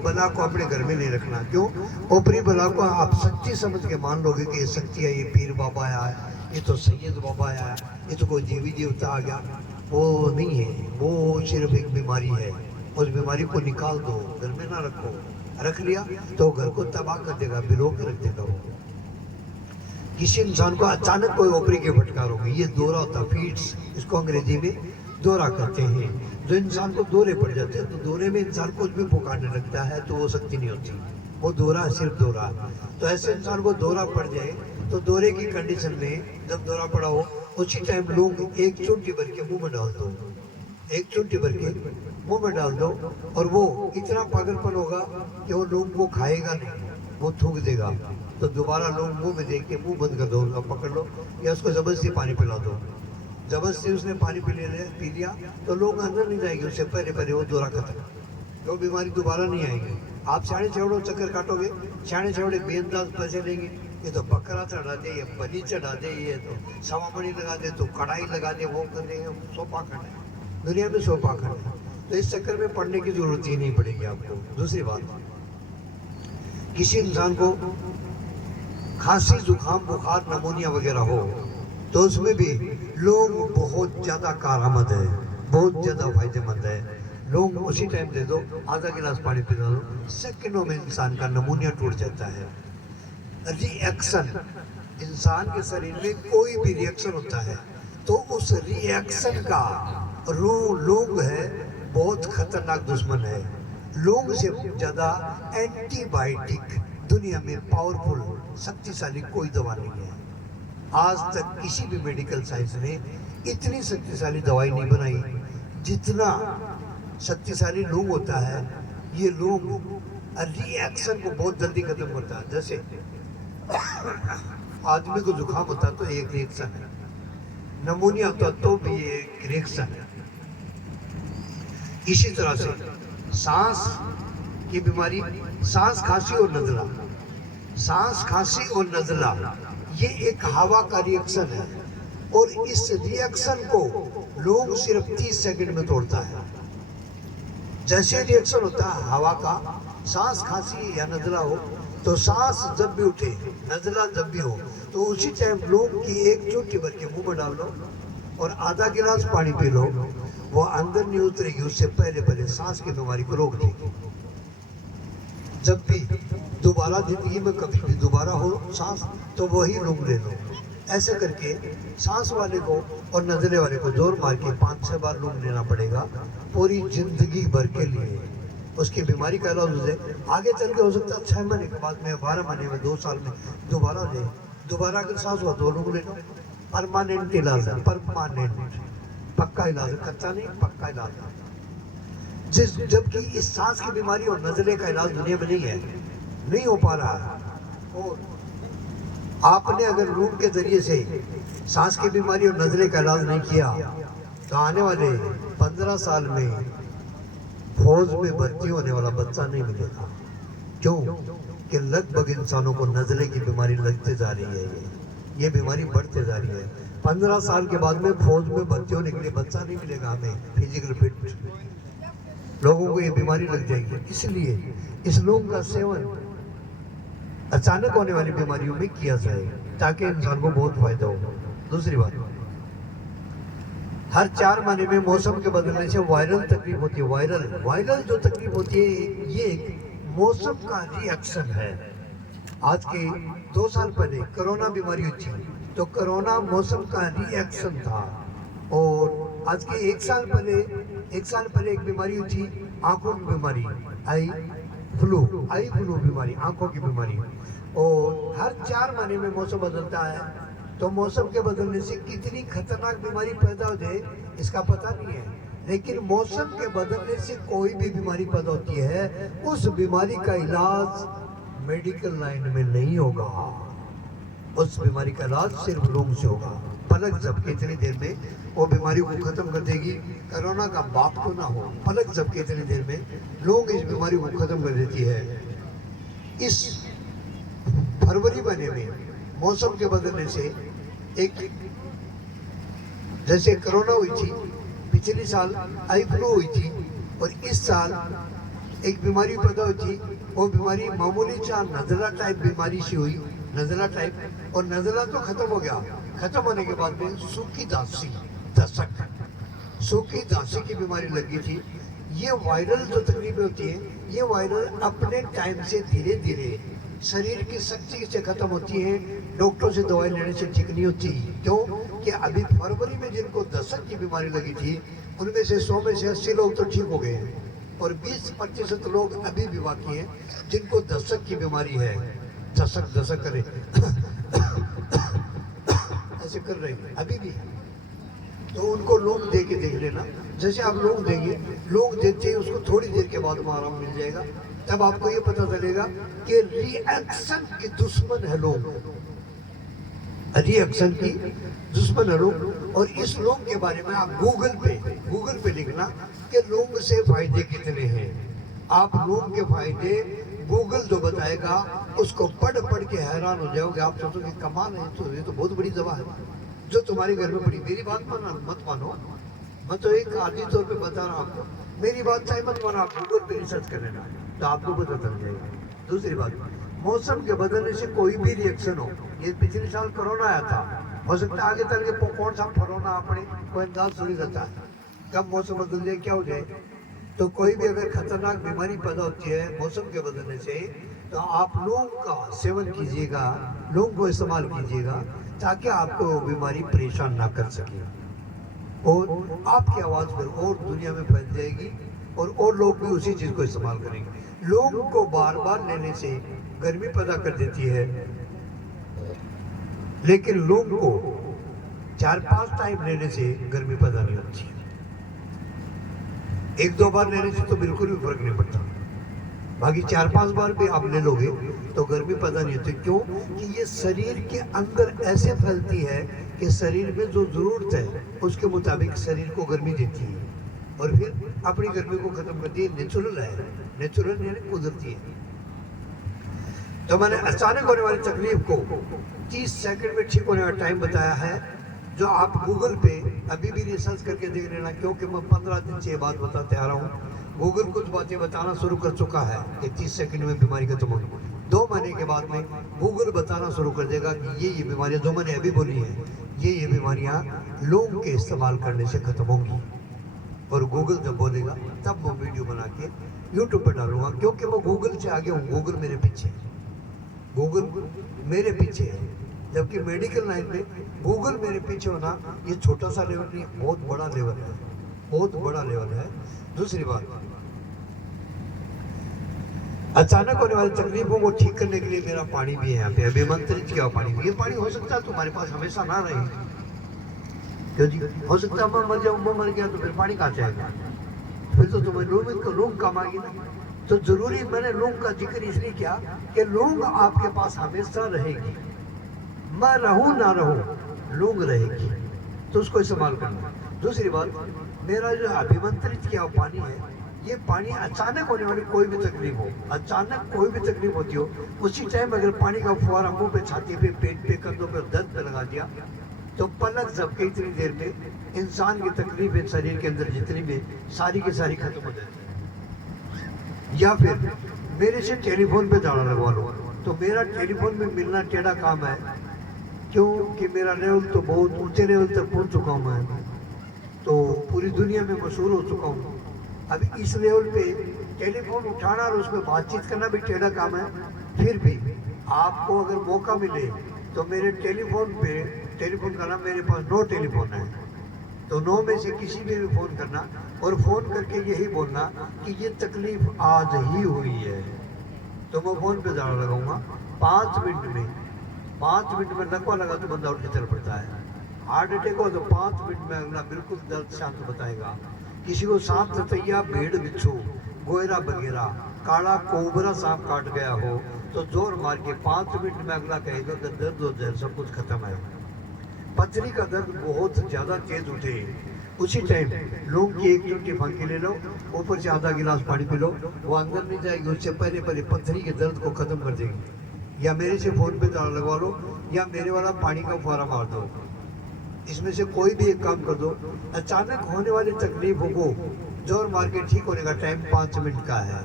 बला को अपने घर में नहीं रखना। क्यों? ऊपरी बला को आप सच्ची समझ के मान लोगे कि ये सच्ची है, ये पीर बाबा आया है, ये तो सैयद बाबा आया है, ये तो कोई देवी देवता आ गया। वो नहीं है, वो सिर्फ एक बीमारी है। उस बीमारी को निकाल दो, घर में ना रखो। रख लिया तो घर को तबाह कर देगा, बिलो के रख देगा वो। किसी इंसान को अचानक कोई ओपरी के फटकार होगी, ये दौरा होता है, फीट्स, इसको अंग्रेजी में दौरा कहते हैं। जो इंसान को दौरे पड़ जाते हैं, तो दौरे में इंसान कुछ भी पुकारने लगता है, तो वो शक्ति नहीं होती, वो दौरा सिर्फ दौरा। तो ऐसे इंसान को दौरा पड़ जाए, तो दौरे की कंडीशन में जब दौरा पड़ा हो, उसी टाइम लोग एक चुटकी भर के मुंह में डाल दो, एक चुटकी भर के मुंह में डाल दो, और वो इतना पागलपन होगा कि वो लोग वो खाएगा नहीं, वो थूक देगा। तो दोबारा लोग मुंह में देख के मुंह बंद कर दो, पकड़ लो, या उसको जबरदस्ती पानी पिला दो। जबरदस्ती उसने पानी पी लिया तो लोग अंदर नहीं जाएंगे, उससे पहले पहले वो दौरा खत्म, वो बीमारी दोबारा नहीं आएगी। आप छाने छेवड़ो चक्कर काटोगे, छाने छेवड़े बेअंदाज पैसे लेंगे, ये तो बकरा चढ़ा दे, ये बलि चढ़ा दे, ये तो सवामणी लगा दे, तो कढ़ाई लगा दे, वो कर देंगे, सोफा खंड है दुनिया में, सोफा खंड है। तो इस चक्कर में पढ़ने की जरूरत ही नहीं पड़ेगी आपको। दूसरी बात, किसी इंसान को खांसी जुकाम बुखार नमोनिया वगैरह हो, तो उसमें भी लोग बहुत ज़्यादा कारआमद है, बहुत ज़्यादा फायदेमंद है। लोग उसी टाइम दे दो, आधा गिलास पानी पिला दो, सेकंडों में इंसान का नमूनिया टूट जाता है। रिएक्शन, इंसान के शरीर में कोई भी रिएक्शन होता है, तो उस रिएक्शन का लोग है बहुत खतरनाक दुश्मन है। लोग से ज़्यादा एंटीबायोटिक दुनिया में पावरफुल शक्तिशाली कोई दवा नहीं है। आज तक किसी भी मेडिकल साइंस ने इतनी शक्तिशाली दवाई नहीं बनाई जितना शक्तिशाली लोग होता है। ये लोग रिएक्शन को बहुत जल्दी खत्म करता है। जैसे आदमी को जुकाम होता है तो एक रिएक्शन है, नमूनिया होता तो भी एक रिएक्शन है। इसी तरह से सांस की बीमारी, सांस खांसी और नजला, सांस खांसी और नजला ये एक हवा का रिएक्शन है, और इस रिएक्शन को लोग सिर्फ 30 सेकंड में तोड़ता है। जैसे रिएक्शन होता है हवा का, सांस खांसी या नजला हो, तो सांस जब भी उठे, नजला जब भी हो, तो उसी टाइम लोग की एक चुटकी भर के मुंह में डाल लो और आधा गिलास पानी पी लो, वो अंदर नहीं उतरेगी, उससे पहले पहले सांस की बीमारी को रोक देगी। जब भी दोबारा जिंदगी में कभी भी दोबारा हो सांस, तो वही लोग ले लो। ऐसे करके सांस वाले को और नजले वाले को जोर मार के 5-6 बार लोग लेना पड़ेगा पूरी जिंदगी भर के लिए। उसकी बीमारी का इलाज हो जाए, आगे चल के हो सकता है 6 महीने के बाद में, 12 महीने में, 2 साल में दोबारा ले। दोबारा अगर सांस हुआ तो लोग ले लो। परमानेंट इलाज है, परमानेंट, पक्का इलाज है, कच्चा नहीं, पक्का इलाज है। जबकि इस सांस की बीमारी और नजले का इलाज दुनिया में नहीं है, नहीं हो पा रहा है। और आपने अगर रूम के जरिए से सांस की बीमारी और नजले का इलाज नहीं किया, तो आने वाले 15 साल में फौज में भर्ती होने वाला बच्चा नहीं मिलेगा। क्यों? कि लगभग इंसानों को नजले की बीमारी लगते जा रही है, ये बीमारी बढ़ते जा रही है। 15 साल के बाद में फौज में भर्ती होने के लिए बच्चा नहीं मिलेगा हमें, फिजिकल फिट लोगों को ये बीमारी लग जाएगी। इसलिए इस लोग का सेवन अचानक होने वाली बीमारियों में किया जाए, ताकि इंसान को बहुत फायदा हो। दूसरी बात, हर 4 महीने में मौसम के बदलने से वायरल तकलीफ होती है। वायरल जो तकलीफ होती है, ये एक मौसम का रिएक्शन है। आज के 2 साल पहले कोरोना बीमारी हुई थी, तो कोरोना मौसम का रिएक्शन था। और आज के 1 साल पहले एक बीमारी हुई थी, आंखों की बीमारी, आई फ्लू बीमारी, आंखों की बीमारी। और हर 4 महीने में मौसम बदलता है, तो मौसम के बदलने से कितनी खतरनाक बीमारी पैदा हो जाए इसका पता नहीं है। लेकिन मौसम के बदलने से कोई भी बीमारी पैदा होती है, उस बीमारी का इलाज मेडिकल लाइन में नहीं होगा, उस बीमारी का इलाज सिर्फ लोगों से होगा। पलक झपके इतनी देर में वो बीमारी को खत्म कर देगी। कोरोना का बाप तो ना हो, पलक झपके इतनी देर में लोग इस बीमारी को खत्म कर देती है। इस फरवरी महीने में मौसम के बदलने से एक, जैसे कोरोना हुई थी, पिछले साल आई फ्लू हुई थी, और इस साल एक बीमारी पैदा हुई थी, वो बीमारी मामूली सा नज़ला टाइप बीमारी सी हुई, नज़ला टाइप, और नज़ला तो खत्म हो गया। खत्म होने के बाद में सूखी दासी, दस्तक, सूखी दासी की बीमारी लगी थी। ये वायरल जो तकलीफें होती हैं, ये वायरल अपने टाइम से धीरे धीरे शरीर की शक्ति से खत्म होती है, डॉक्टरों से दवाई लेने से ठीक नहीं होती। क्यों कि अभी फरवरी में जिनको दस्तक की बीमारी लगी थी, उनमें से 100 में से 80 लोग तो ठीक हो गए हैं, और 20-25% लोग अभी भी बाकी हैं जिनको दस्तक की बीमारी है। दस्तक दस्तक करे ऐसे कर रहे हैं अभी भी, तो उनको लोग दे के देख लेना। जैसे आप लोग देंगे, लोग देते हैं उसको थोड़ी देर के बाद में आराम मिल जाएगा। तब आपको ये पता चलेगा कि रिएक्शन के दुश्मन है लोग, रिएक्शन की दुश्मन है लोग। और इस लोग के बारे में आप गूगल पे लिखना कि लोग से फायदे कितने हैं। आप लोग के फायदे गूगल जो बताएगा उसको पढ़ के हैरान हो जाओगे। आप सोचोगे कमाल है, तो ये तो बहुत बड़ी दवा है जो तुम्हारे घर में पड़ी। मेरी बात मत मानो, मैं तो एक आदि तौर पे बता रहा हूँ आपको, मेरी बात चाहे मत मानो, आप गूगल पे रिसर्च कर लेना तो आपको पता चल जाएगा। दूसरी बात, मौसम के बदलने से कोई भी रिएक्शन हो, ये पिछले साल कोरोना आया था, हो सकता है आगे चल के कौन सा कोरोना अपने कोई अंदाज थोड़ी रहता है, कब मौसम बदल जाए क्या हो जाए। तो कोई भी अगर खतरनाक बीमारी पैदा होती है मौसम के बदलने से, तो आप लोग का सेवन कीजिएगा, लोग को इस्तेमाल कीजिएगा, ताकि आपको वो बीमारी परेशान ना कर सके और आपकी आवाज़ फिर और दुनिया में फैल जाएगी और लोग भी उसी चीज़ को इस्तेमाल करेंगे। लोग को बार बार लेने से गर्मी पैदा कर देती है, लेकिन लोग को 4-5 टाइम लेने से गर्मी पैदा नहीं होती। 1-2 बार लेने से तो बिल्कुल भी फर्क नहीं पड़ता, बाकी 4-5 बार भी आप ले लोगे तो गर्मी पैदा नहीं होती। क्यों कि ये शरीर के अंदर ऐसे फैलती है कि शरीर में जो जरूरत है उसके मुताबिक शरीर को गर्मी देती है और फिर अपनी गर्मी को खत्म करती है। नेचुरल है, नेचुरल यानी कुदरती है। तो मैंने अचानक होने वाली तकलीफ को 30 सेकंड में ठीक होने का टाइम बताया है, जो आप गूगल पे अभी भी रिसर्च करके देख लेना, क्योंकि मैं 15 दिन से ये बात बताते आ रहा हूँ। गूगल कुछ बातें बताना शुरू कर चुका है कि 30 सेकंड में बीमारी खत्म होगी। 2 महीने के बाद में गूगल बताना शुरू कर देगा कि ये बीमारियां जो मैंने अभी बोली है, ये बीमारियां लोग के इस्तेमाल करने से खत्म होंगी। और गूगल जब बोलेगा तब वो वीडियो बना के यूट्यूब पर डालूंगा, क्योंकि वो गूगल से आगे हूँ, गूगल मेरे पीछे है, गूगल मेरे पीछे है। जबकि मेडिकल लाइन में गूगल मेरे पीछे होना ये छोटा सा लेवल नहीं, बहुत बड़ा लेवल है, बहुत बड़ा लेवल है। दूसरी बात, अचानक होने वाली तकलीफों को ठीक करने के लिए मेरा पानी भी है यहाँ पे, अभिमंत्रित किया पानी भी। ये पानी हो सकता है तुम्हारे पास हमेशा ना रहे, क्यों जी? हो सकता है मैं मर जाऊँ, मैं मर गया तो फिर पानी कहाँ जाएगा, फिर तो तुम्हें लोग काम आएगी ना। तो जरूरी मैंने लोग का जिक्र इसलिए किया कि लोग आपके पास हमेशा रहेगी, मैं रहूं ना रहूं लोग रहेगी, तो उसको इस्तेमाल करना। दूसरी बात, मेरा जो अभिमंत्रित किया पानी है, ये पानी अचानक होने वाली कोई भी तकलीफ हो, अचानक कोई भी तकलीफ होती हो, उसी टाइम अगर पानी का फुहारा मुंह पे, छाती पे, पेट पे, कंधों पे, दर्द पे लगा दिया तो पलक झपके इतनी देर में इंसान की तकलीफ शरीर के अंदर जितनी भी सारी की सारी खत्म हो जाती है। या फिर मेरे से टेलीफोन पे दाना लगवा लो, तो मेरा टेलीफोन में मिलना टेढ़ा काम है, क्योंकि मेरा लेवल तो बहुत ऊंचे लेवल तक पहुंच चुका हूँ मैं, तो पूरी दुनिया में मशहूर हो चुका हूँ। अभी इस लेवल पे टेलीफोन उठाना और उसमें बातचीत करना भी टेढ़ा काम है। फिर भी आपको अगर मौका मिले तो मेरे टेलीफोन पे, टेलीफोन करना, मेरे पास 9 टेलीफोन है, तो 9 में से किसी में भी फ़ोन करना और फ़ोन करके यही बोलना कि ये तकलीफ़ आज ही हुई है, तो मैं फ़ोन पे दाना लगाऊंगा। 5 मिनट में लगवा लगा तो बंदा उठ के चल पड़ता है। हार्ट अटैक हो तो 5 मिनट में अगला बिल्कुल दर्द शांत बताएगा। किसी को सांप ततैया, भेड़ बिच्छू, गोयरा बगेरा, काला कोबरा सांप काट गया हो तो जोर मार के 5 मिनट में अगला कहेगा कि दर्द हो जाए, सब कुछ खत्म है। पथरी का दर्द बहुत ज़्यादा तेज उठे, उसी टाइम लोग की 1 चुटकी फांकी ले लो, ऊपर से आधा गिलास पानी पी लो, वो अंदर नहीं जाएगी, उससे पहले पथरी के दर्द को खत्म कर देगी। या मेरे से फ़ोन पे दाना लगवा लो, या मेरे वाला पानी का फुहारा मार दो, इसमें से कोई भी एक काम कर दो। अचानक होने वाली तकलीफों को जोर मार के ठीक होने का टाइम 5 मिनट का है।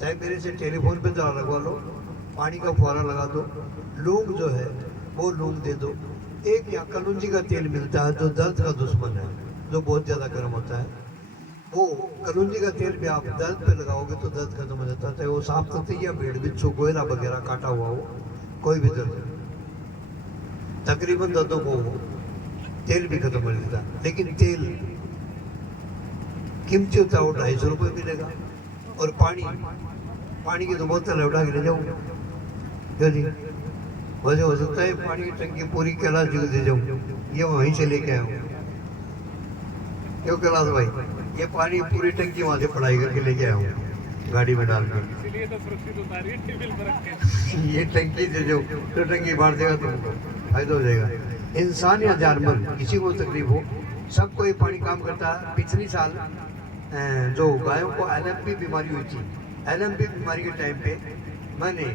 चाहे मेरे से टेलीफोन पे ताला लगवा लो, पानी का फुहारा लगा दो, लौंग जो है वो लौंग दे दो। एक यहाँ कलौंजी का तेल मिलता है जो दर्द का दुश्मन है, जो बहुत ज़्यादा गर्म होता है। वो कलौंजी का तेल भी आप दर्द पे लगाओगे तो दर्द खत्म हो जाता है, चाहे वो सांप तत्ती या भेड़ बिच्छू गोयला वगैरह काटा हुआ हो, कोई भी दर्द तकरीबन दर्दों को तेल भी खत्म हो जाता है। लेकिन तेल कीमती होता है, वो 250 रुपये मिलेगा। और पानी की तो बोतल है, उठा के ले जाऊँ जल्दी वैसे हो सकता है पानी की टंकी पूरी कैलाश जी को दे जाऊँ, ये वहीं से लेके आया हूँ। क्यों कैलाश भाई, ये पानी पूरी टंकी वहाँ से पढ़ाई करके लेके आया हूँ गाड़ी में डाल के, इसलिए तो सुरक्षित होता है टेबल पर रख के। ये टंकी से जो तो टंकी बांट देगा तुमको फायदा हो जाएगा। इंसान या जानवर किसी को तकलीफ हो, सबको ये पानी काम करता है। पिछली साल जो गायों को LMP बीमारी हुई थी, LMP बीमारी के टाइम पे मैंने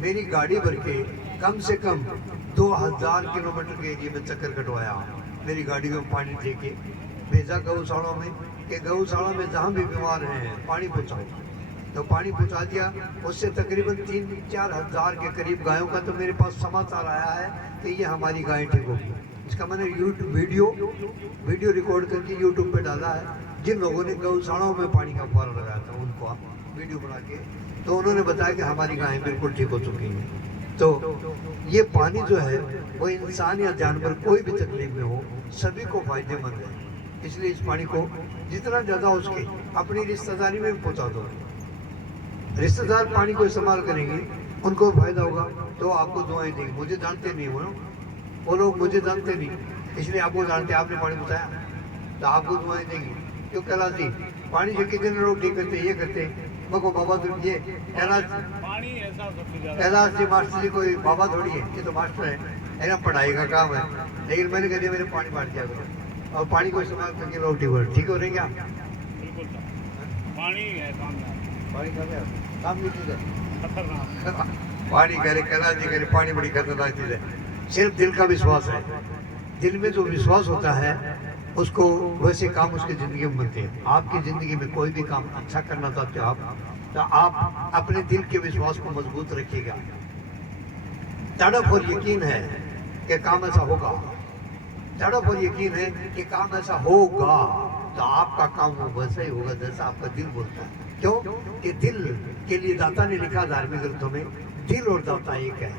मेरी गाड़ी भर के कम से कम 2000 किलोमीटर के एरिया में चक्कर कटवाया। मेरी गाड़ी में पानी दे के भेजा गौशाला में कि गौशाला में जहाँ भी बीमार हैं पानी पहुँचाओ, तो पानी पहुँचा दिया। उससे तकरीबन 3-4 हज़ार के करीब गायों का तो मेरे पास समाचार आया है कि ये हमारी गायें ठीक होगी। इसका मैंने वीडियो रिकॉर्ड करके यूट्यूब पे डाला है। जिन लोगों ने गौशालाओं में पानी का फुहारा लगाया था उनको वीडियो बना के, तो उन्होंने बताया कि हमारी गायें बिल्कुल ठीक हो चुकी हैं। तो ये पानी जो है वो इंसान या जानवर कोई भी तकलीफ में हो सभी को फायदेमंद है। इसलिए इस पानी को जितना ज़्यादा हो सके अपनी रिश्तेदारी में पहुँचा दो। रिश्तेदार पानी को इस्तेमाल करेंगे, उनको फायदा होगा तो आपको दुआएं देंगे। मुझे जानते नहीं हो ना, वो लोग मुझे जानते नहीं, इसलिए आपको जानते, आपने पानी बताया तो आपको दुआएं देंगे। क्यों कैलाश जी, पानी से कितने लोग ठीक करते, ये करते मको बाबा थोड़ी ये कैलाश जी मास्टर जी कोई बाबा थोड़ी है, ये तो मास्टर है ना, पढ़ाई का काम है। लेकिन मैंने कह दिया मेरे पानी बांट दिया करो, और पानी को इस्तेमाल करके लोग ठीक हो रहे हैं क्या? पानी है पानी काम नहीं चीज़ है, खतरनाक पानी करे कैलाश जी करे, पानी बड़ी खतरनाक चीज़ है। सिर्फ दिल का विश्वास है, दिल में जो विश्वास होता है उसको वैसे काम उसकी ज़िंदगी में बनते हैं। आपकी ज़िंदगी में कोई भी काम अच्छा करना चाहते हो आप, तो आप अपने दिल के विश्वास को मजबूत रखिएगा। तड़प और यकीन है कि काम ऐसा होगा, तड़प और यकीन है कि काम ऐसा होगा, तो आपका काम वो वैसा ही होगा जैसा आपका दिल बोलता है। क्यों कि दिल के लिए दाता ने लिखा धार्मिक ग्रंथों में, दिल और दाता एक है।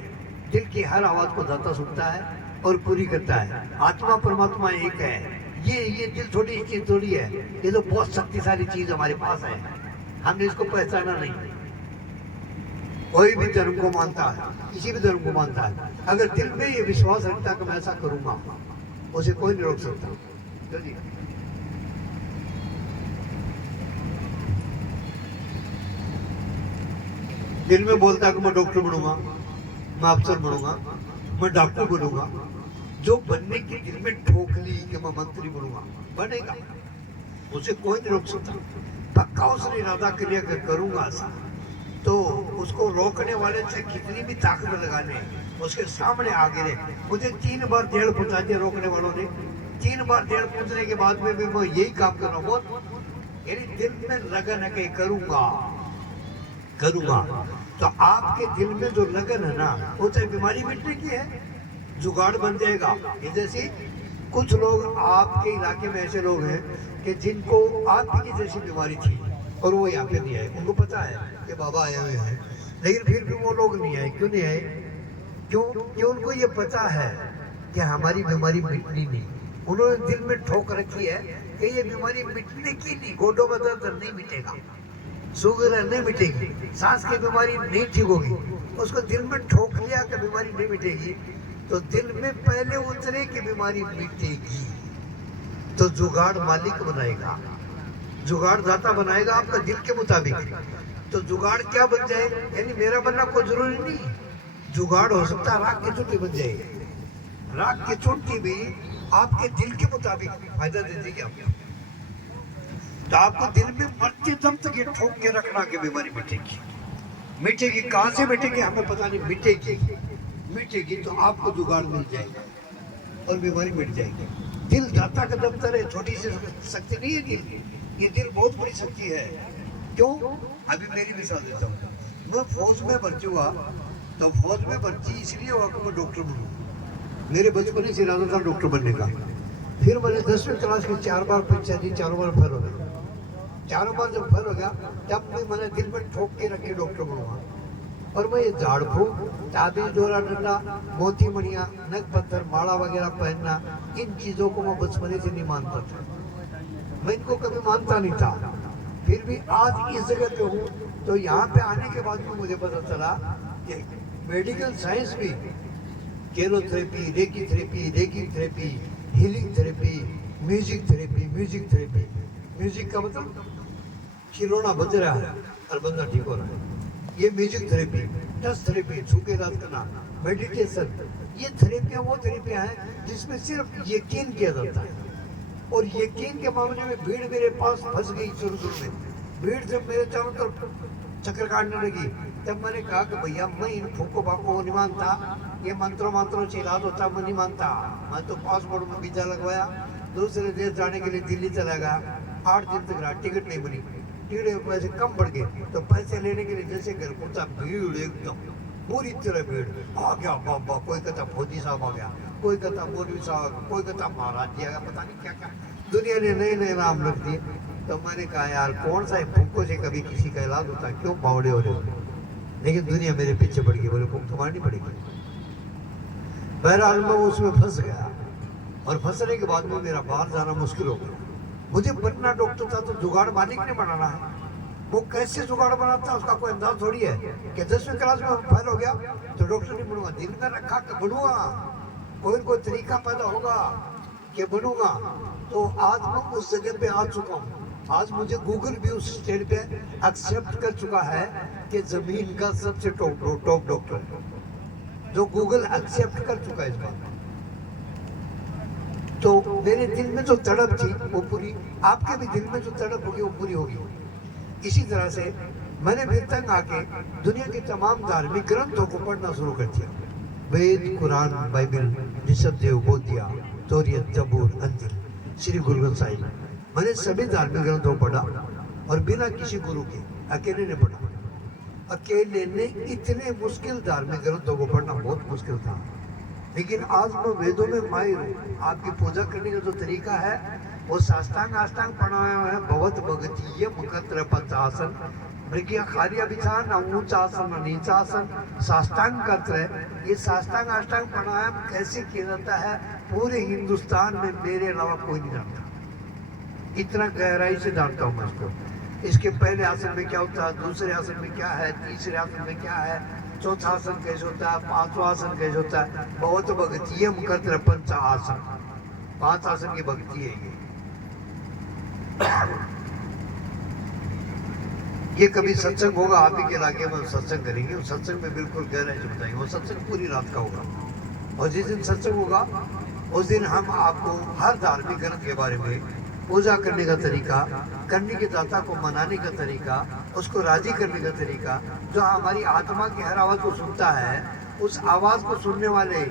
दिल की हर आवाज़ को दाता सुनता है और पूरी करता है। आत्मा परमात्मा एक है। ये दिल छोटी चीज थोड़ी है, ये तो बहुत शक्तिशाली चीज हमारे पास है, हमने इसको पहचाना नहीं। कोई भी धर्म को मानता है, किसी भी धर्म को मानता है, अगर दिल में ये विश्वास रखता है कि मैं ऐसा करूंगा, उसे कोई नहीं रोक सकता। जी दिल में बोलता है कि मैं डॉक्टर बनूंगा, मैं अफसर बनूंगा, मैं डॉक्टर बनूंगा, जो बनने की दिल में ठोक ली कि मैं मंत्री बनूंगा, बनेगा, उसे कोई नहीं रोक सकता। पक्का उसने इरादा क्लियर करूंगा ऐसा, तो उसको रोकने वाले से कितनी भी ताकत लगा ले, उसके सामने आगे रहे। मुझे 3 बार जेल पहुंचा दिया रोकने वालों ने, 3 बार जेल पहुंचने के बाद में भी मैं यही काम कर रहा हूँ, यानी दिल में लगन है कि करूंगा। तो आपके दिल में जो लगन है ना, वो चाहे बीमारी मिटने की है, जुगाड़ बन जाएगा। ये जैसे कुछ लोग आपके इलाके में ऐसे लोग हैं कि जिनको आपकी जैसी बीमारी थी और वो यहाँ पे नहीं आए, उनको पता है कि बाबा आए हुए हैं, लेकिन फिर भी वो लोग नहीं आए। क्यों नहीं आए? क्यों उनको ये पता है कि हमारी बीमारी मिटनी नहीं। उन्होंने दिल में ठोक रखी है कि ये बीमारी मिटने की नहीं, गोडों में दर्द नहीं मिटेगा, शुगर नहीं मिटेगी, सांस की बीमारी नहीं ठीक होगी। उसको दिल में ठोक लिया कि बीमारी नहीं मिटेगी, तो दिल में पहले उतरे कि बीमारी मिटेगी, तो जुगाड़ मालिक बनाएगा, जुगाड़ दाता बनाएगा आपका दिल के मुताबिक। तो जुगाड़ क्या बन जाए, यानी मेरा बनना कोई जरूरी नहीं, जुगाड़ हो सकता है राख की चुटकी बन जाएगी। राख की चुटकी भी आपके दिल के मुताबिक फायदा दे देगी आपको। तो आपको दिल में मरते दम तक ये ठोक के रखना कि बीमारी मिटेगी। मिटेगी कहाँ से मिटेगी हमें पता नहीं, मिटेगी तो आपको जुगाड़ मिल जाएगा और बीमारी मिट जाएगी। दिल दाता का दफ्तर है, छोटी सी शक्ति नहीं है दिल, ये दिल बहुत बड़ी शक्ति है। क्यों? अभी मेरी मिसाल देता हूँ। मैं फौज में भर्ती हुआ, तो फौज में भर्ती इसलिए हुआ कि मैं डॉक्टर बनूँ। मेरे बचपन से इरादा था डॉक्टर बनने का। फिर मैंने 10वीं क्लास की 4 बार परीक्षा दी, चारों बार फेल हो गया। चारों बार जब फेल हो गया, तब भी मैंने दिल में ठोक के रखे डॉक्टर बनूंगा। और मैं ये झाड़ फूक, ताबीज, डोरा डंडा, मोती मणिया, नग पत्थर, माला वगैरह पहनना, इन चीजों को मैं बचपन से नहीं मानता था। मैं इनको कभी मानता नहीं था। फिर भी आज इस जगह पे हूँ, तो यहाँ पे आने के बाद भी मुझे पता चला कि मेडिकल साइंस भी colour therapy, reiki therapy, healing therapy, music therapy. Music का मतलब खिलौना बज रहा है और बंदा ठीक हो रहा है, ये म्यूजिक थेरेपी। टच थेरेपी, छूके याद करना, मेडिटेशन, ये थेरेपियाँ वो थेरेपियाँ हैं जिसमें सिर्फ यकीन किया जाता है। और यकीन के मामले में भीड़ मेरे पास फंस गई। शुरू में भीड़ जब मेरे चारों तरफ चक्कर काटने लगी, तब मैंने कहा कि भैया मैं इन फूको फाको नहीं मानता, ये मंत्रों से इलाज होता मैं नहीं मानता। मैं तो पासपोर्ट में वीजा लगवाया, दूसरे देश जाने के लिए दिल्ली चला गया। 8 दिन तक रहा, टिकट नहीं बनी, टिकट के पैसे कम पड़ गए, तो पैसे लेने के लिए जैसे घर पहुंचा, भीड़ एकदम पूरी तरह भीड़ आ गया। बाबा, कोई कहता फौजी साहब आ गया, कोई कहता मौलवी साहब, कोई कहता महाराज जी आ गया, पता नहीं क्या क्या दुनिया ने नए नए नाम रख दिए। तो मैंने कहा यार कौन सा फूको से कभी किसी का इलाज होता है, क्यों बावड़े हो रहे हो? लेकिन दुनिया मेरे पीछे पड़ गई, बोले फूक तो मारनी पड़ेगी। बहरहाल मैं उसमें फंस गया, और फंसने के बाद में मेरा बाहर जाना मुश्किल हो गया। मुझे बनना डॉक्टर था तो जुगाड़ मालिक ने बनाना है। वो कैसे जुगाड़ बनाता है उसका कोई अंदाज थोड़ी है कि 10वीं क्लास में फेल हो गया तो डॉक्टर नहीं बनूंगा। दिल में रखा कि बनूंगा, कोई तरीका पैदा होगा कि बनूंगा। तो आज मैं उस जगह पे आ चुका हूँ। आज मुझे गूगल भी उस स्टेज पे एक्सेप्ट कर चुका है कि जमीन का सबसे टॉप डॉक्टर है, जो गूगल एक्सेप्ट कर चुका है इस बात। तो मेरे दिल में जो तड़प थी वो पूरी, आपके भी दिल में जो तड़प होगी वो पूरी होगी। इसी तरह से मैंने फिर तंग आके दुनिया के तमाम धार्मिक ग्रंथों को पढ़ना शुरू कर दिया। वेद, कुरान, बाइबल, ऋषभदेव, बोधिया, तोरियत, जबूर, अंजिल, श्री गुरु ग्रंथ साहिब, मैंने सभी धार्मिक ग्रंथों को पढ़ा, और बिना किसी गुरु के अकेले ने पढ़ा। अकेले ने इतने मुश्किल धार्मिक ग्रंथों को पढ़ना बहुत मुश्किल था, लेकिन आज मैं वेदों में माहिर हूँ। आपकी पूजा करने का जो तरीका है वो साष्टांग अष्टांग पढ़ाया है। भगवत भगतीय मुखत्र पंचासन, मृगिया खारिया बिछान, ऊंचा आसन, नीचा आसन, साष्टांग करते है। ये साष्टांग अष्टांग प्राणायाम कैसे किया जाता है पूरे हिंदुस्तान में मेरे अलावा कोई नहीं जानता। इतना गहराई से जानता हूँ मैं इसको। इसके पहले आसन में क्या होता है, दूसरे आसन में क्या है, तीसरे आसन में क्या है, चौथा आसन कैसे होता है, पांचवा आसन कैसे होता है। बहुत भक्ति है मुखत्र पंच आसन, 5 आसन की भक्ति है ये कभी सत्संग होगा आप ही के इलाके में, सत्संग करेंगे। उस सत्संग में बिल्कुल गहराई से बताएंगे। वो सत्संग पूरी रात का होगा, और जिस दिन सत्संग होगा उस दिन हम आपको हर धार्मिक ग्रंथ के बारे में, पूजा करने का तरीका, करने के दाता को मनाने का तरीका, उसको राजी करने का तरीका, जो हमारी आत्मा की हर आवाज को सुनता है, उस आवाज को सुनने वाले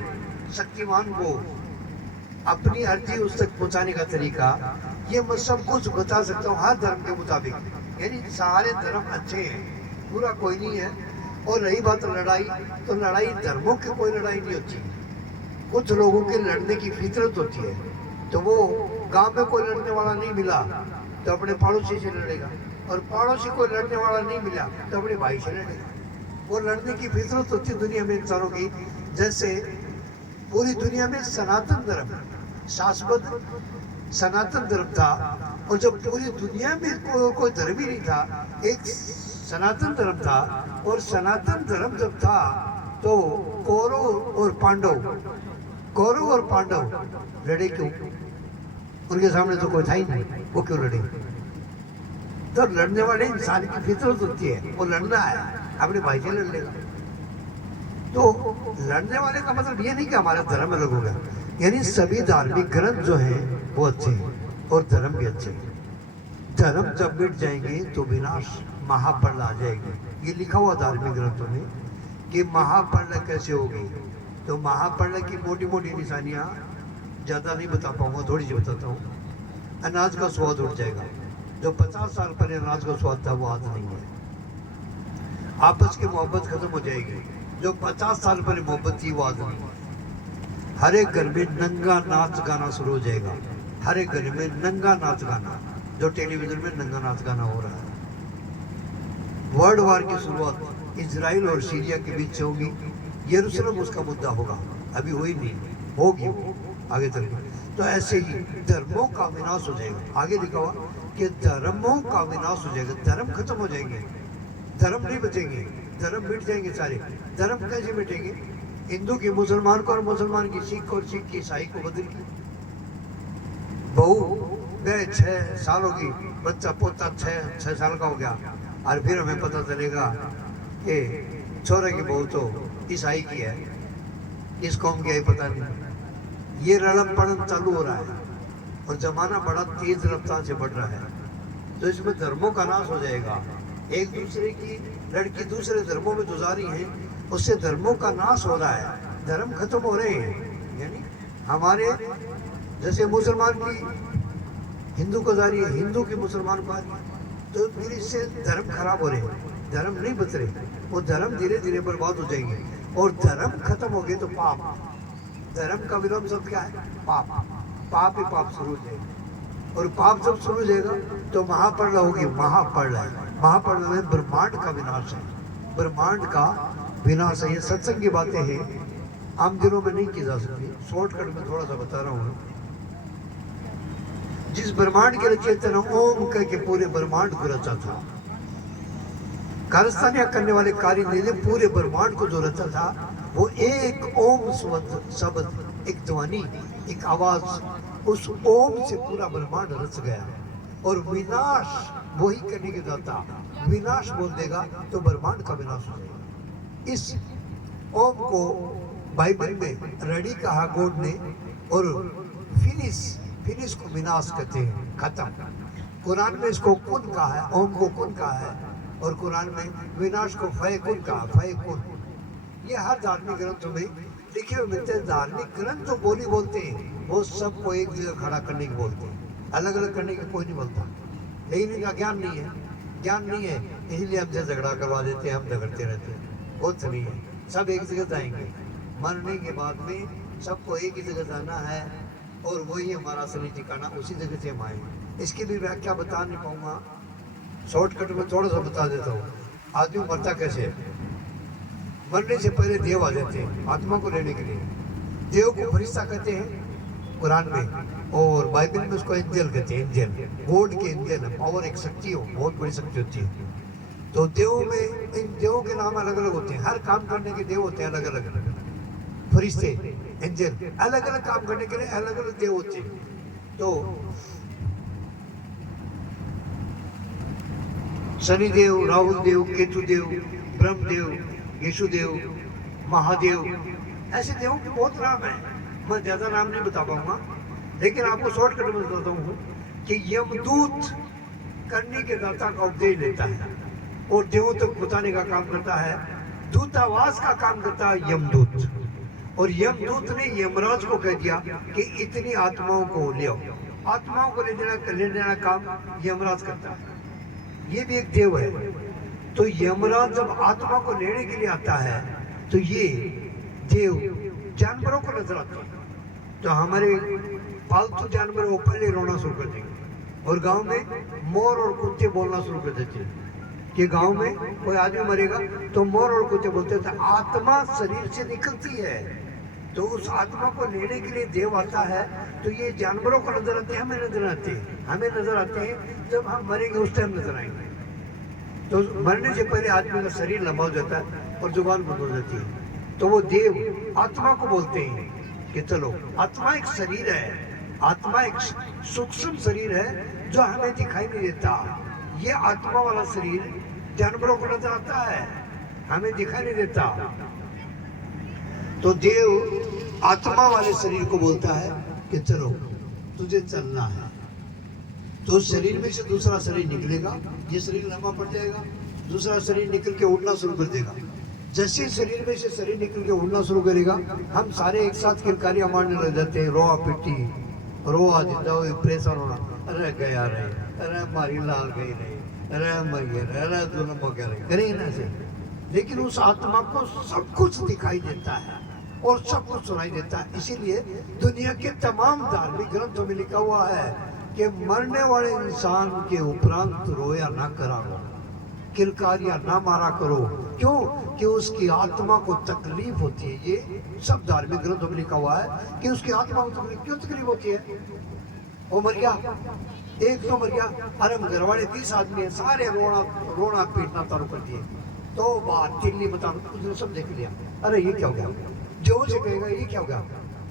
शक्तिमान को अपनी अर्जी उस तक पहुंचाने का तरीका, ये मैं सब कुछ बता सकता हूँ हर धर्म के मुताबिक। यानी सारे धर्म अच्छे हैं, पूरा कोई नहीं है। और रही बात लड़ाई, तो लड़ाई धर्मों की कोई लड़ाई नहीं होती। कुछ लोगों के लड़ने की फितरत होती है, तो वो गांव में कोई लड़ने वाला नहीं मिला तो अपने पड़ोसी से लड़ेगा, और पड़ोसी कोई लड़ने वाला नहीं मिला तो अपने भाई से लड़ेगा। वो लड़ने की फितरत होती है दुनिया में इंसानों की। जैसे पूरी दुनिया में सनातन धर्म, शाश्वत सनातन धर्म था, और जब पूरी दुनिया में कोई धर्म ही नहीं था, एक सनातन धर्म था। और सनातन धर्म जब था तो कौरव और पांडव लड़े क्यों? उनके सामने तो कोई था ही नहीं, वो क्यों लड़े? तो लड़ने वाले इंसान की फितरत होती है, वो लड़ना है, अपने भाई से लड़ लेगा। तो लड़ने वाले का मतलब ये नहीं कि हमारा धर्म अलग होगा। यानी सभी धार्मिक ग्रंथ जो हैं वो अच्छे हैं, और धर्म भी अच्छे हैं। धर्म जब मिट जाएंगे तो विनाश, महाप्रलय आ जाएगी। ये लिखा हुआ धार्मिक ग्रंथों में कि महाप्रलय कैसे होगी। तो महाप्रलय की मोटी मोटी निशानियां ज़्यादा नहीं बता पाऊंगा, थोड़ी सी बताता हूँ। अनाज का स्वाद उठ जाएगा, जो 50 साल पहले अनाज का स्वाद था वो आज नहीं है। आपस की मोहब्बत खत्म हो जाएगी। जो 50 साल पहले मोहब्बत थी वो आज नहीं है। हर एक घर में नंगा नाच गाना शुरू हो जाएगा। हर एक घर में नंगा नाच गाना, जो टेलीविजन में नंगा नाच गाना हो रहा है। वर्ल्ड वार की शुरुआत इजराइल और सीरिया के बीच से होगी। यरूशलेम उसका मुद्दा होगा, अभी हुई नहीं, होगी वो आगे चल के। तो ऐसे ही धर्मों का विनाश हो जाएगा। आगे लिखा हुआ कि धर्मों का विनाश हो जाएगा। धर्म खत्म हो जाएंगे, धर्म नहीं बचेंगे, धर्म मिट जाएंगे सारे। धर्म कैसे मिटेंगे? हिंदू की मुसलमान को और मुसलमान की सिख को और सिख की ईसाई को बदल के। बहू गए 6 सालों की, बच्चा पोता 6 साल का हो गया, और फिर हमें पता चलेगा कि छोरे की बहू तो ईसाई की है, इस कौम की है पता नहीं। ये रड़म पड़म चालू हो रहा है और जमाना बड़ा तेज रफ्तार से बढ़ रहा है। तो इसमें धर्मों का नाश हो जाएगा। एक दूसरे की लड़की दूसरे धर्मों में गुजारी है, उससे धर्मों का नाश हो रहा है, धर्म खत्म हो रहे हैं। यानी हमारे जैसे मुसलमान की हिंदू को जा रही है, हिंदू की मुसलमान को आ रही है, तो फिर इससे धर्म खराब हो रहे हैं, धर्म नहीं बच रहे। वो धर्म धीरे धीरे बर्बाद हो जाएंगे। और धर्म खत्म हो गए तो पाप, धर्म का विलोम शब्द क्या है? पाप। पाप ही पाप शुरू हो जाएगा। और पाप जब शुरू हो जाएगा तो महापर्ल होगी। महापर्ल है, महापर्ल में ब्रह्मांड का विनाश है, ब्रह्मांड का विनाश है। ये सत्संग की बातें हैं, आम दिनों में नहीं की जा सकती, शॉर्टकट में थोड़ा सा बता रहा हूँ। जिस ब्रह्मांड के रचयिता ने ओम कह के पूरे ब्रह्मांड को रचा था, कारस्तानिया करने वाले कारीगर ने पूरे ब्रह्मांड को जो रचा था, वो एक ओम शब्द, एक ध्वनि, एक आवाज, उस ओम से पूरा ब्रह्मांड रच गया। और विनाश वही करने के दाता, विनाश बोल देगा तो ब्रह्मांड का विनाश हो जाएगा। इस ओम को बाइबल में रड़ी कहा गॉड ने, और फिनिश को विनाश कहते हैं, खत्म। कुरान में इसको कुन कहा है, ओम को कुन कहा है, और कुरान में विनाश को फयकुन कहा, फयकुन। ये हर धार्मिक ग्रंथों में लिखे हुए मिलते हैं। धार्मिक ग्रंथ जो बोली बोलते हैं वो सबको एक जगह खड़ा करने की बोलते हैं, अलग अलग करने की कोई नहीं बोलता। लेकिन इनका ज्ञान नहीं है, ज्ञान नहीं है, इसलिए हमसे झगड़ा करवा देते हैं, हम झगड़ते रहते हैं। कुछ नहीं है, सब एक जगह जाएंगे। मरने के बाद में सबको एक ही जगह जाना है, और वही हमारा असली ठिकाना, उसी जगह से हम आएंगे। इसकी भी व्याख्या बता नहीं पाऊंगा, शॉर्टकट में थोड़ा सा बता देता हूँ। आदमी मरता कैसे है? मरने से पहले देव आ जाते हैं आत्मा को लेने के लिए। देव को फरिश्ता कहते हैं कुरान में, और बाइबल में उसको एंजल कहते हैं। एंजल गॉड के एंजल है, पावर, एक शक्ति हो, बहुत बड़ी शक्ति होती है। तो देवों में, इन देवों के नाम अलग अलग होते हैं, हर काम करने के देव होते हैं अलग अलग। फरिश्ते, एंजल, अलग अलग काम करने के लिए अलग अलग देव होते हैं। तो शनिदेव, राहुल देव, केतु देव, ब्रह्मदेव, यशुदेव, महादेव, ऐसे देवों के बहुत नाम है। मैं ज्यादा नाम नहीं बता पाऊंगा, लेकिन आपको शॉर्टकट में बताता हूँ कि यमदूत करने के दाता का उपदेश लेता है और देवों तक बताने का काम करता है। दूतावास का काम करता है यमदूत, और यमदूत ने यमराज को कह दिया कि इतनी आत्माओं को ले आओ। आत्माओं को ले देना काम यमराज करता है। ये भी एक देव है। तो यमराज जब आत्मा को लेने के लिए आता है तो ये देव जानवरों को नजर आता है। तो हमारे पालतू जानवर वो पहले रोना शुरू कर देंगे, और गांव में मोर और कुत्ते बोलना शुरू कर देते हैं कि गांव में कोई आदमी मरेगा तो मोर और कुत्ते बोलते थे। आत्मा शरीर से निकलती है, तो उस आत्मा को लेने के लिए देव आता है। तो ये जानवरों को नजर आते हैं, हमें नजर आते हैं, हमें नजर आते हैं जब हम मरेंगे उस टाइम नजर आएंगे। तो मरने से पहले आदमी का शरीर लंबा हो जाता है और जुबान बंद हो जाती है। तो वो देव आत्मा को बोलते हैं कि चलो, आत्मा एक शरीर है, आत्मा एक सूक्ष्म शरीर है जो हमें दिखाई नहीं देता। ये आत्मा वाला शरीर जानवरों को नजर आता है, हमें दिखाई नहीं देता। तो देव आत्मा वाले शरीर को बोलता है कि चलो तुझे चलना है। तो शरीर में से दूसरा शरीर निकलेगा, ये शरीर लंबा पड़ जाएगा, दूसरा शरीर निकल के उड़ना शुरू कर देगा। जैसे शरीर में से शरीर निकल के उड़ना शुरू करेगा, हम सारे एक साथ किलकारियां मारने लग जाते हैं, रोआ पिट्टी, रोआ जिंदा हो, परेशान होना, अरे गया रे अरे मारी लाल गई नहीं, अरे मरिए, अरे दोनों वगैरह करे ना से। लेकिन उस आत्मा को सब कुछ दिखाई देता है और सब कुछ सुनाई देता है। इसीलिए दुनिया के तमाम धार्मिक ग्रंथों में लिखा हुआ है कि मरने वाले इंसान के उपरांत रोया ना करा करो, किलकारियां ना मारा करो। क्यों? कि उसकी आत्मा को तकलीफ होती है। ये सब धार्मिक ग्रंथों में लिखा हुआ है कि उसकी आत्मा को तकलीफ क्यों तकलीफ होती है। वो मर गया, एक तो मर गया, अरे घर वाले 30 आदमी है, सारे रोना रोना पीटना चालू कर दिए। तो बात तिल्ली बता, उसने सब देख लिया, अरे ये क्या हो गया, जो से कहेगा ये क्या हो गया,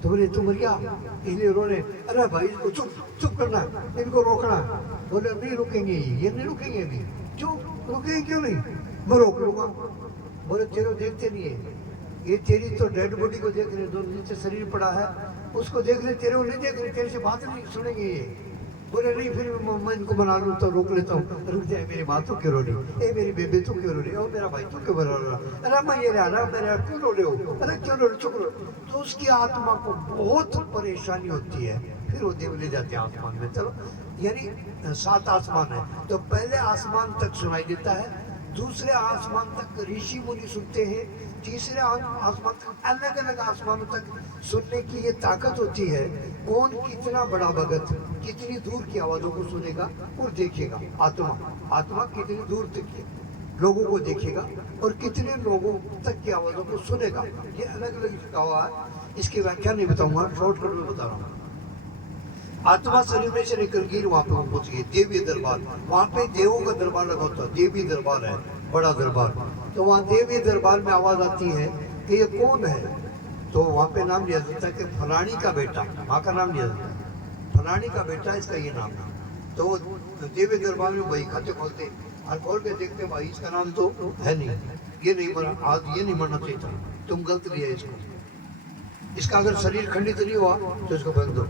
तो बोले तू मर गया इसलिए रोने। अरे भाई इसको चुप चुप करना, इनको रोकना। बोले नहीं रुकेंगे, ये नहीं रुकेंगे अभी। क्यों रुकेंगे, क्यों नहीं, मैं रोक लूंगा। बोले तेरे देखते नहीं है, ये तेरी तो डेड बॉडी को देख रहे, जो नीचे शरीर पड़ा है उसको देख रहे, तेरे को नहीं देख रहे, तेरे से बात नहीं सुनेंगे ये। बोले नहीं, फिर मैं इनको बना लूँ तो रोक लेता हूँ। रुक जाए, मेरी माँ तो क्यों रो रही, ए मेरी बेबी तो क्यों रो रही, और मेरा भाई तो क्यों रो रहा, अरे मैं ये रहा मेरा क्यों रो रहे हो, अरे क्यों रो रहे, चुप रहो। तो उसकी आत्मा को बहुत परेशानी होती है। फिर वो देव ले जाते हैं आसमान में। चलो, यानी 7 आसमान है, तो पहले आसमान तक सुनाई देता है, दूसरे आसमान तक ऋषि मुनि सुनते हैं, तीसरे आसमान तक, अलग अलग आसमानों तक सुनने की ये ताकत होती है। कौन कितना बड़ा भगत कितनी दूर की आवाजों को सुनेगा और देखेगा। आत्मा कितनी दूर तक के लोगों को देखेगा और कितने लोगों तक की आवाजों को सुनेगा, ये अलग अलग लिखा हुआ है। इसकी व्याख्या नहीं बताऊंगा, शॉर्टकट में बता रहा हूँ। आत्मा शरीर में से निकल गई, वहां पे पहुंच गई देवी दरबार। वहां पे देवों का दरबार लगा होता है, देवी दरबार है, बड़ा दरबार। तो वहां देवी दरबार में आवाज आती है कि ये कौन है। तो वहां पे नाम लिया जाता है कि फलानी का बेटा, माँ का नाम लिया जाता है, फलानी का बेटा, इसका ये नाम है। तो देवी दरबार में वही खाते खोलते और खोल के देखते, भाई इसका नाम तो है नहीं, ये नहीं मरा, आज ये नहीं मरना चाहिए था, तुम गलत लिया इसको। इसका अगर शरीर खंडित नहीं हुआ तो इसको फेंक दो,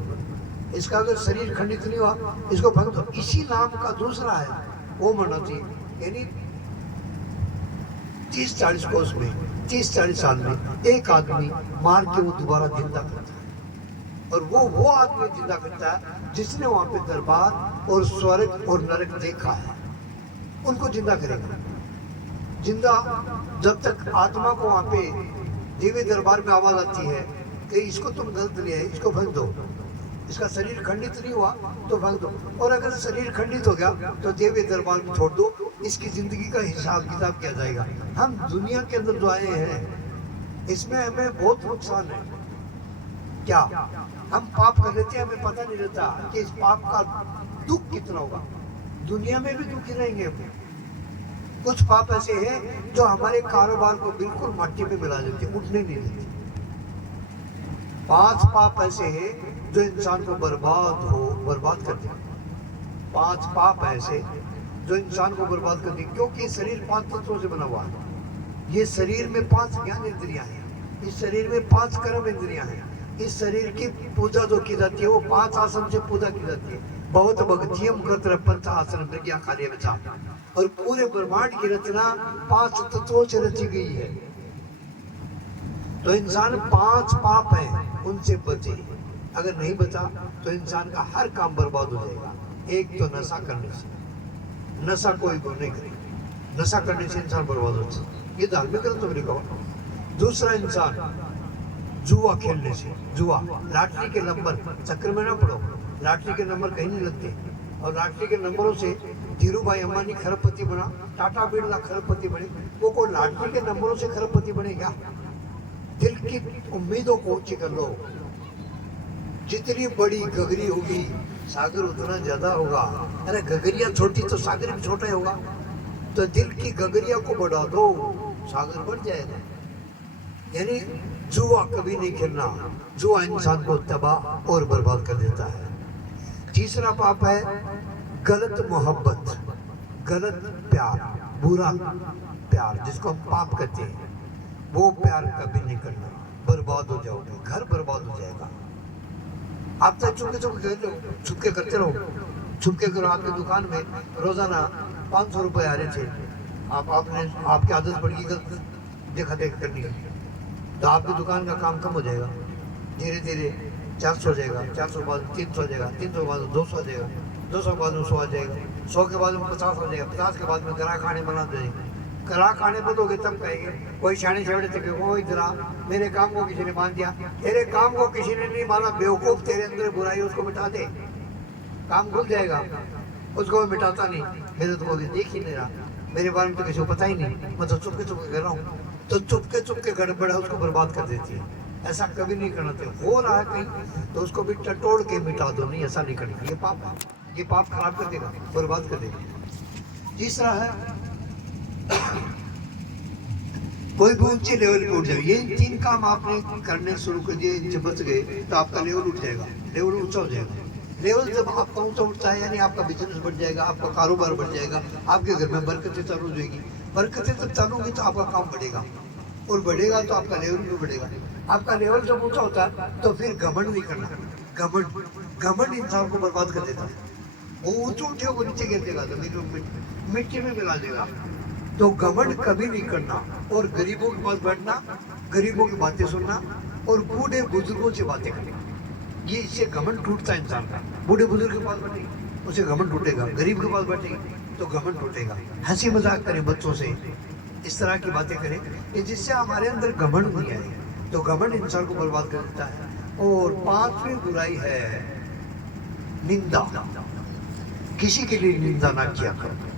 इसका अगर शरीर खंडित नहीं हुआ इसको फेंक दो। इसी नाम का दूसरा है, वो मरना चाहिए। यानी 30-40 कोस में, 30-40 साल में एक आदमी मार के वो दोबारा जिंदा करता है। और वो आदमी जिंदा करता है जिसने वहां पे दरबार और स्वर्ग और नरक देखा है, उनको जिंदा करेगा। जिंदा जब तक आत्मा को वहां पे देवी दरबार में आवाज आती है कि इसको तुम गलत लिया है, इसको फेंक दो, इसका शरीर खंडित नहीं हुआ तो फेंक दो। और अगर शरीर खंडित हो गया तो देवी दरबार में छोड़ दो, इसकी जिंदगी का हिसाब किताब किया जाएगा। हम दुनिया के अंदर जो आए हैं इसमें हमें बहुत नुकसान है। क्या हम पाप कर लेते हैं, हमें पता नहीं रहता कि इस पाप का दुख कितना होगा। दुनिया में भी दुखी रहेंगे हम। कुछ पाप ऐसे हैं जो हमारे कारोबार को बिल्कुल मट्टी में मिला देते, उठने नहीं देते। 5 पाप ऐसे हैं जो इंसान को बर्बाद कर देते। 5 पाप ऐसे जो इंसान को बर्बाद कर देते, क्योंकि शरीर 5 तत्वों से बना हुआ है। ये शरीर में 5 ज्ञान इंद्रियां हैं, इस शरीर में 5 कर्म इंद्रियां हैं। इस शरीर की पूजा जो की जाती है वो 5 आसन से पूजा की जाती है। बहुत भक्तियम कर्तव्य पंच आसन प्रज्ञा कार्य बचा। और पूरे ब्रह्मांड की रचना 5 तत्वों से रची गई है। तो इंसान 5 पाप है, उनसे बचे। अगर नहीं बचा तो इंसान का हर काम बर्बाद हो जाएगा। एक तो नशा करने से, नशा कोई को नहीं करे, नशा करने से इंसान बर्बाद हो जाता है, ये धार्मिक ग्रंथों में लिखा हुआ। दूसरा, इंसान जुआ खेलने से, जुआ, लॉटरी के नंबर चक्कर में ना पड़ो, लॉटरी के नंबर कहीं नहीं लगते। और लॉटरी के नंबरों से धीरू भाई अंबानी खरबपति बना, टाटा बिरला खरबपति बने, वो कोई लॉटरी के नंबरों से खरबपति बने क्या? दिल की उम्मीदों को ऊंची कर लो। जितनी बड़ी गगरी होगी सागर उतना ज्यादा होगा। अरे गगरिया छोटी तो सागर भी छोटा ही होगा। तो दिल की गगरिया को बढ़ा दो, सागर बढ़ जाएगा। यानी जुआ कभी नहीं खेलना, जुआ इंसान को तबाह और बर्बाद कर देता है। तीसरा पाप है गलत मोहब्बत, गलत प्यार, बुरा प्यार, जिसको हम पाप कहते हैं। वो प्यार कभी नहीं करना, बर्बाद हो जाओगे, घर बर्बाद हो जाएगा। आप तो छुपके करते रहो, छुपके करो। आपकी दुकान में रोजाना 500 रुपए आ रहे थे, आपकी आदत पड़ गई गलत देखा करनी है, तो आपकी दुकान का काम कम हो जाएगा। धीरे धीरे 400 हो जाएगा, 400 बाद 300 हो जाएगा, 300 बाद 200 हो जाएगा, 200 बाद 100 आ जाएगा। 100 के बाद में 50 हो जाएगा, 50 के बाद में गला खाने बना देंगे। गला खाने बंद हो गए तब कहेंगे कोई शाने छेड़े थे कि वो इधर आ, मेरे काम को किसी ने मान दिया। तेरे काम को किसी ने नहीं माना, बेवकूफ, तेरे अंदर बुराई उसको मिटा दे, काम खुल जाएगा। उसको मैं मिटाता नहीं, मेरे तो कोई देख ही नहीं रहा, मेरे बारे में तो किसी को पता ही नहीं, मैं तो चुपके चुपके कर रहा हूँ। तो चुपके चुपके गड़बड़ है उसको बर्बाद कर देती है। ऐसा कभी नहीं करना चाहिए। हो रहा है कहीं तो उसको भी टटोल के मिटा दो, नहीं ऐसा नहीं करना। ये पाप खराब कर देगा, बर्बाद कर देगा। तीसरा है कोई भी ऊंचे लेवल पे उठ जाए। ये 3 काम आपने करने शुरू कर दिए, जब बच गए तो आपका लेवल उठ जाएगा, लेवल ऊंचा हो जाएगा। लेवल जब आपका ऊंचा उठता है यानी आपका बिजनेस बढ़ जाएगा, आपका कारोबार बढ़ जाएगा, आपके घर में बरकतें चालू हो जाएगी। बरकतें जब चालू होगी तो आपका काम बढ़ेगा, और बढ़ेगा तो आपका लेवल भी बढ़ेगा। आपका लेवल जब ऊंचा होता है तो फिर घमंड नहीं करना। घमंड इंसान को बर्बाद कर देता है। वो ऊंचे उठे को नीचे गिर देगा, जमीन मिट्टी में मिला देगा। तो घमंड कभी नहीं करना, और गरीबों के पास बैठना, गरीबों की बातें सुनना, और बूढ़े बुजुर्गों से बातें करनी, ये इससे घमंड टूटता है इंसान का। बूढ़े बुजुर्ग के पास बैठेगी उसे घमंड टूटेगा, गरीब के पास बैठेगी तो घमंड टूटेगा। हंसी मजाक करें बच्चों से, इस तरह की बातें करें कि जिससे हमारे अंदर घमंड नहीं आए। तो घमंड इंसान को बर्बाद कर देता है। और 5वीं बुराई है निंदा। किसी के लिए निंदा ना किया करो।